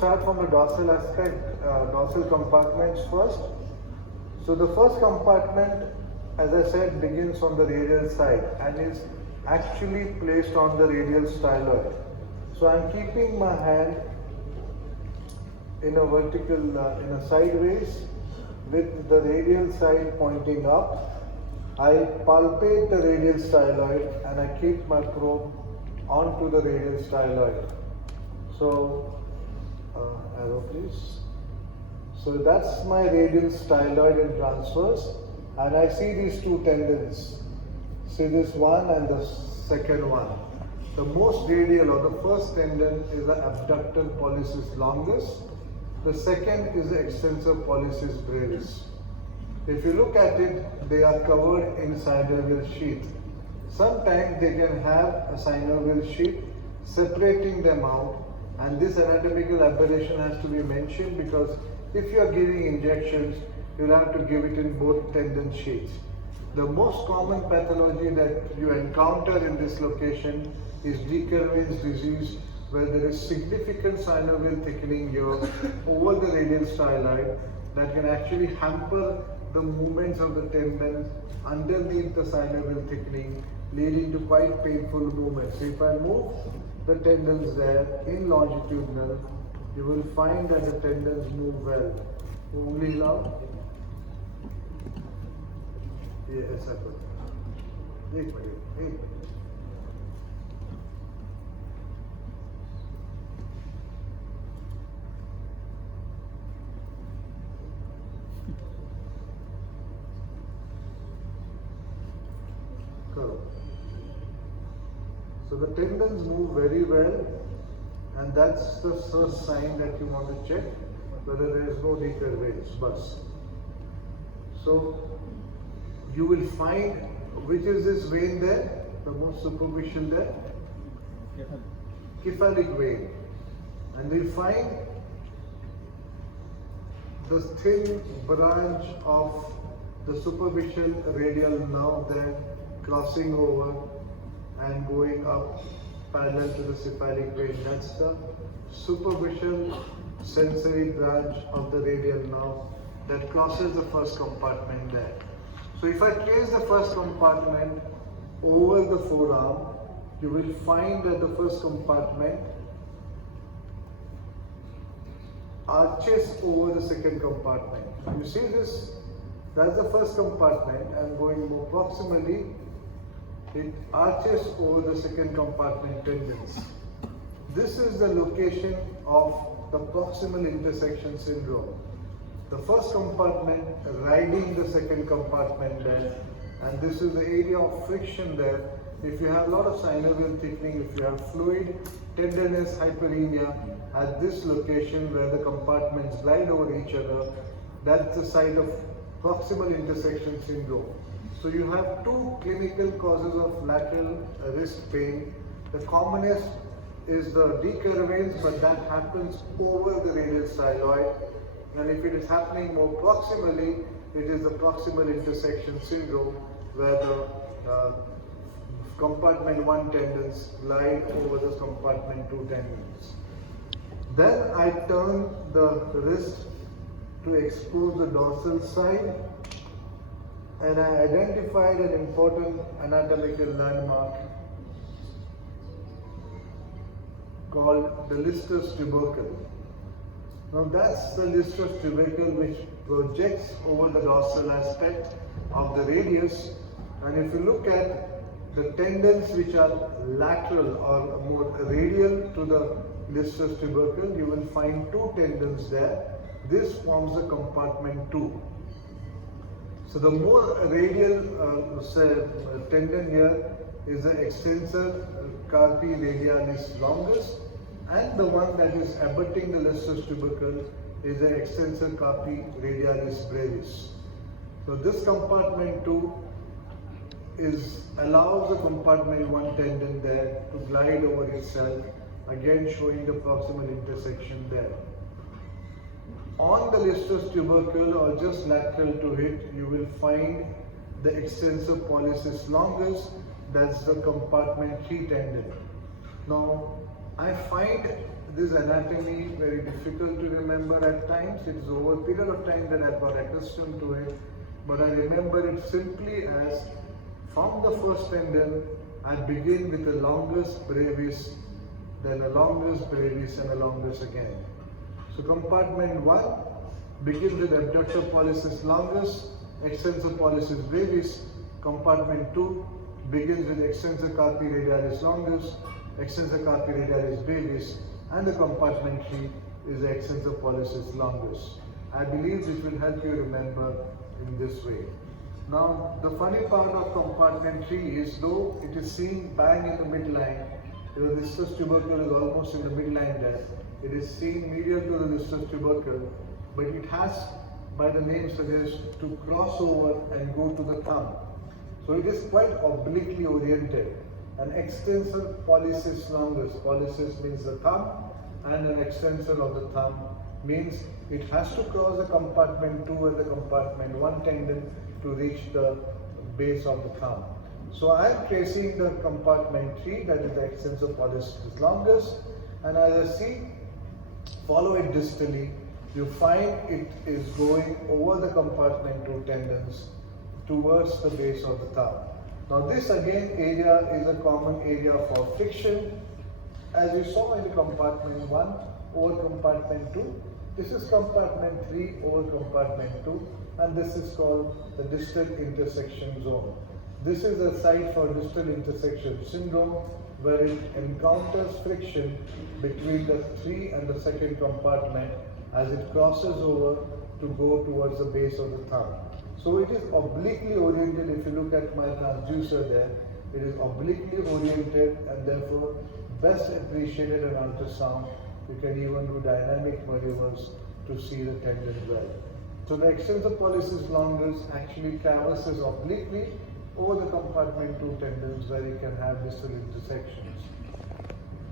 Start from the dorsal aspect, dorsal compartments first. So the first compartment, as I said, begins on the radial side and is actually placed on the radial styloid. So I'm keeping my hand in a vertical, in a sideways with the radial side pointing up. I palpate the radial styloid and I keep my probe onto the radial styloid. So arrow please. So that's my radial styloid in transverse, and I see these two tendons. See this one and the second one. The most radial or the first tendon is the abductor pollicis longus. The second is the extensor pollicis brevis. If you look at it, they are covered in synovial sheath. Sometimes they can have a synovial sheath separating them out. And this anatomical aberration has to be mentioned because if you are giving injections, you'll have to give it in both tendon sheaths. The most common pathology that you encounter in this location is de Quervain's disease, where there is significant synovial thickening here over the radial styloid that can actually hamper the movements of the tendon underneath the synovial thickening, leading to quite painful movements. So if I move the tendons there in longitudinal, you will find that the tendons move well. Only now. Yes, I could. Wait. Correct. So the tendons move very well, and that's the first sign that you want to check whether there is no de Quervain's bus. So you will find which is this vein there, the most superficial there, cephalic vein, and you find the thin branch of the superficial radial nerve there crossing over and going up parallel to the cephalic vein. That's the superficial sensory branch of the radial nerve that crosses the first compartment there. So if I trace the first compartment over the forearm, you will find that the first compartment arches over the second compartment. You see this? That's the first compartment, and going more proximally, it arches over the second compartment tendons. This is the location of the proximal intersection syndrome. The first compartment riding the second compartment there, and this is the area of friction there. If you have a lot of synovial thickening, if you have fluid, tenderness, hyperemia at this location where the compartments glide over each other, that's the site of proximal intersection syndrome. So you have two clinical causes of lateral wrist pain. The commonest is the de Quervain's, but that happens over the radial styloid. And if it is happening more proximally, it is the proximal intersection syndrome, where the compartment 1 tendons glide over the compartment 2 tendons. Then I turn the wrist to expose the dorsal side, and I identified an important anatomical landmark called the Lister's tubercle. Now that's the Lister's tubercle which projects over the dorsal aspect of the radius, and if you look at the tendons which are lateral or more radial to the Lister's tubercle, you will find two tendons there. This forms the compartment 2. So the more radial tendon here is the extensor carpi radialis longus, and the one that is abutting the Lister's tubercle is the extensor carpi radialis brevis. So this compartment 2 allows the compartment 1 tendon there to glide over itself, again showing the proximal intersection there. On the Lister's tubercle or just lateral to it, you will find the extensor pollicis longus, that's the compartment 3 tendon. Now, I find this anatomy very difficult to remember at times. It is over a period of time that I've got accustomed to it, but I remember it simply as from the first tendon, I begin with the longus brevis, then the longus brevis and the longus again. So compartment 1 begins with abductor pollicis longus, extensor pollicis brevis. Compartment 2 begins with extensor carpi radialis longus, extensor carpi radialis brevis, and the compartment 3 is the extensor pollicis longus. I believe this will help you remember in this way. Now, the funny part of compartment 3 is, though it is seen bang in the midline, the distal tubercle is almost in the midline there. It is seen medial to the distal tubercle, but it has, by the name suggests, to cross over and go to the thumb. So it is quite obliquely oriented. An extensor pollicis longus, pollicis means the thumb, and an extensor of the thumb means it has to cross the compartment 2 and the compartment 1 tendon to reach the base of the thumb. So I am tracing the compartment 3, that is the extensor pollicis longus, and as I see, follow it distally, you find it is going over the compartment 2 tendons towards the base of the thumb. Now this again area is a common area for friction. As you saw in the compartment 1 over compartment 2, this is compartment 3 over compartment 2, and this is called the distal intersection zone. This is the site for distal intersection syndrome, where it encounters friction between the 3 and the 2nd compartment as it crosses over to go towards the base of the thumb. So it is obliquely oriented. If you look at my transducer there, it is obliquely oriented and therefore best appreciated in ultrasound. You can even do dynamic maneuvers to see the tendon well. So the extensor pollicis longus actually traverses obliquely over the compartment 2 tendons, where you can have distal intersections.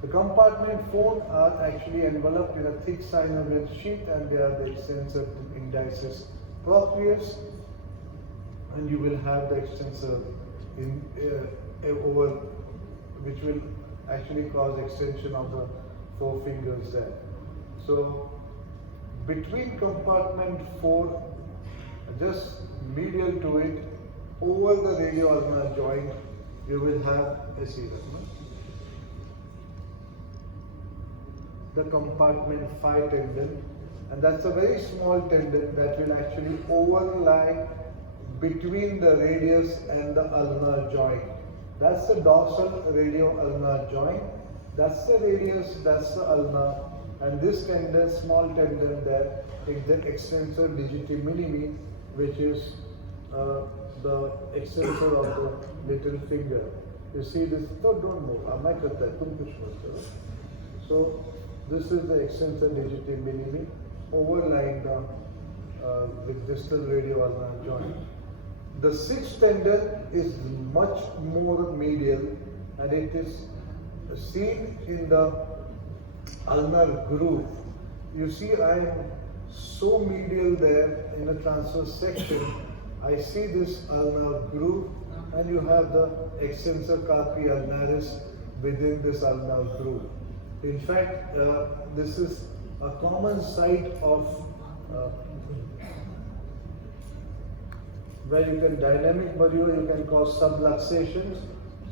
The compartment 4 are actually enveloped in a thick synovial sheath, and they are the extensor indicis proprius, and you will have the extensor over, which will actually cause extension of the 4 fingers there. So between compartment 4, just medial to it, over the radio-ulnar joint, you will have the compartment 5 tendon, and that's a very small tendon that will actually overlie between the radius and the ulnar joint. That's the dorsal radio-ulnar joint. That's the radius, that's the ulnar, and this tendon, small tendon there, is the extensor digiti minimi, which is the extensor of the little finger. You see this, don't move, so this is the extensor digiti minimi overlying the with distal radio-ulnar joint. The 6th tendon is much more medial, and it is seen in the ulnar groove. You see, I am so medial there in the transverse section. I see this ulnar groove, and you have the extensor carpi ulnaris within this ulnar groove. In fact, this is a common site of where you can dynamic maneuver, you can cause subluxations.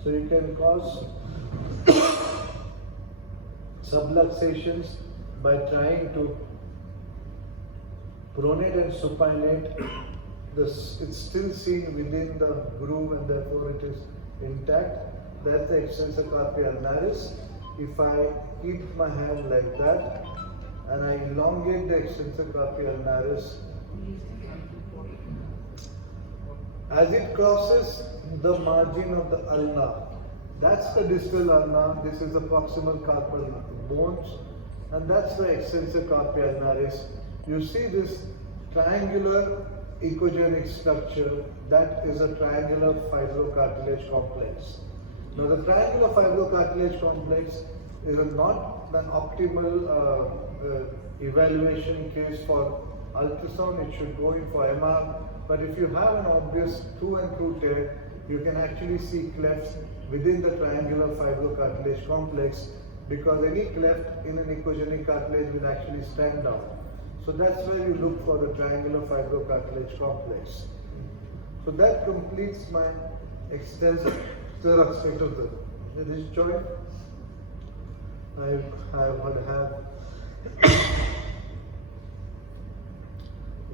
So you can cause subluxations by trying to pronate and supinate. It's still seen within the groove, and therefore it is intact. That's the extensor carpi ulnaris. If I keep my hand like that and I elongate the extensor carpi ulnaris, as it crosses the margin of the ulna, that's the distal ulna, this is the proximal carpal bones, and that's the extensor carpi ulnaris. You see this triangular echogenic structure, that is a triangular fibrocartilage complex. Now the triangular fibrocartilage complex is not an optimal evaluation case for ultrasound. It should go in for MR. But if you have an obvious through and through tear, you can actually see clefts within the triangular fibrocartilage complex, because any cleft in an echogenic cartilage will actually stand down. So that's where you look for the triangular fibrocartilage complex. So that completes my extensor aspect of the wrist joint. I would have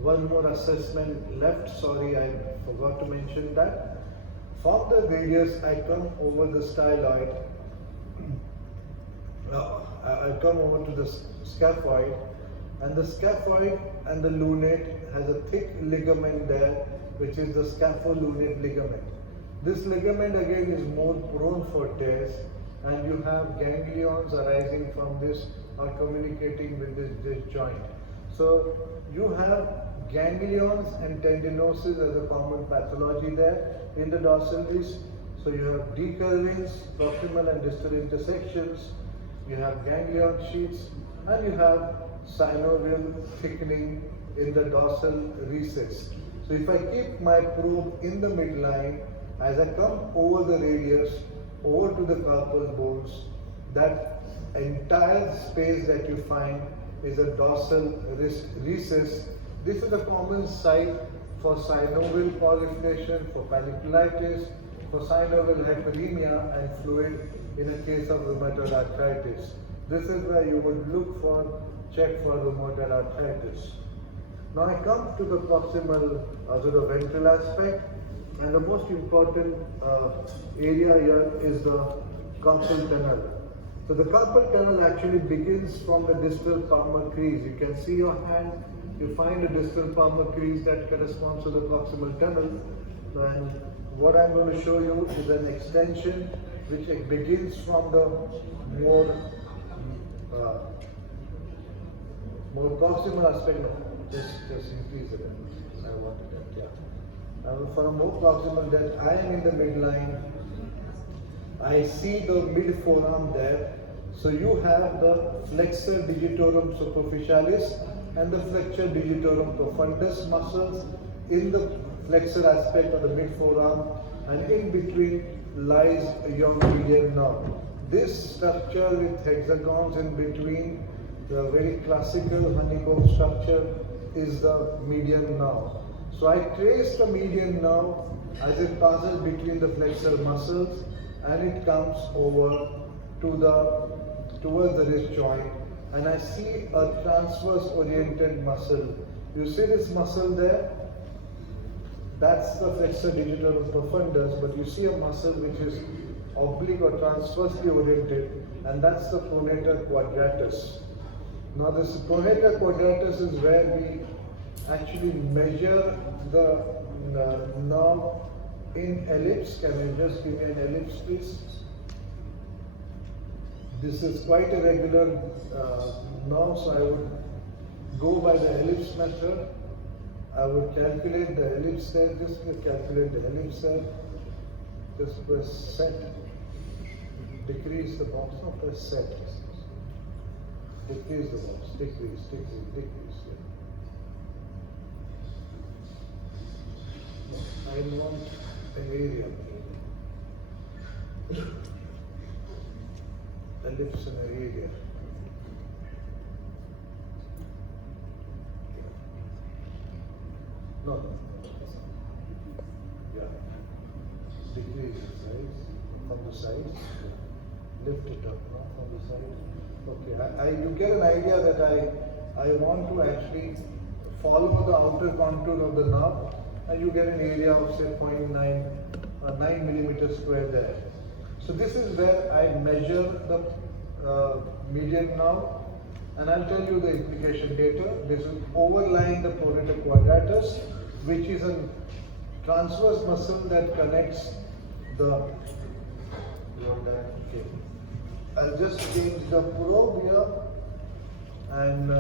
one more assessment left. Sorry, I forgot to mention that. From the radius, I come over the styloid. I come over to the scaphoid, and the scaphoid and the lunate has a thick ligament there, which is the scapholunate ligament. This ligament again is more prone for tears, and you have ganglions arising from this or communicating with this joint. So you have ganglions and tendinosis as a common pathology there in the dorsal disc. So you have decurvings, proximal and distal intersections, you have ganglion sheets, and you have synovial thickening in the dorsal recess. So if I keep my probe in the midline, as I come over the radius, over to the carpal bones, that entire space that you find is a dorsal recess. This is a common site for synovial proliferation, for panniculitis, for synovial hyperemia and fluid in a case of rheumatoid arthritis. This is where you would look for, check for rheumatoid arthritis. Now I come to the proximal, to the ventral aspect, and the most important area here is the carpal tunnel. So the carpal tunnel actually begins from the distal palmar crease. You can see your hand, you find a distal palmar crease that corresponds to the proximal tunnel. And what I'm going to show you is an extension which begins from the more proximal aspect. Just increase it. I wanted that, yeah. For a more proximal, that I am in the midline. I see the mid forearm there. So you have the flexor digitorum superficialis and the flexor digitorum profundus muscles in the flexor aspect of the mid forearm, and in between lies your median nerve. This structure with hexagons in between, the very classical honeycomb structure, is the median nerve. So I trace the median nerve as it passes between the flexor muscles, and it comes over towards the wrist joint, and I see a transverse oriented muscle. You see this muscle there? That's the flexor digitorum profundus, but you see a muscle which is oblique or transversely oriented, and that's the pronator quadratus. Now this pronator quadratus is where we actually measure the nerve in ellipse. Can you just give me an ellipse, please? This is quite a regular nerve, so I would go by the ellipse method. I would calculate the ellipse there. Just calculate the ellipse there. Just press set. Decrease the box. No, press set. Decrease the box. Decrease. I want an area. Ellipse in an area. No. Yeah. Decrease the size from the side. Lift it up now from the side. Okay. You get an idea that I want to actually follow the outer contour of the nerve, and you get an area of say 9 millimeters square there. So this is where I measure the median nerve, and I'll tell you the implication later. This is overlying the pronator quadratus, which is a transverse muscle that connects the. Okay. I'll just change the probe here, and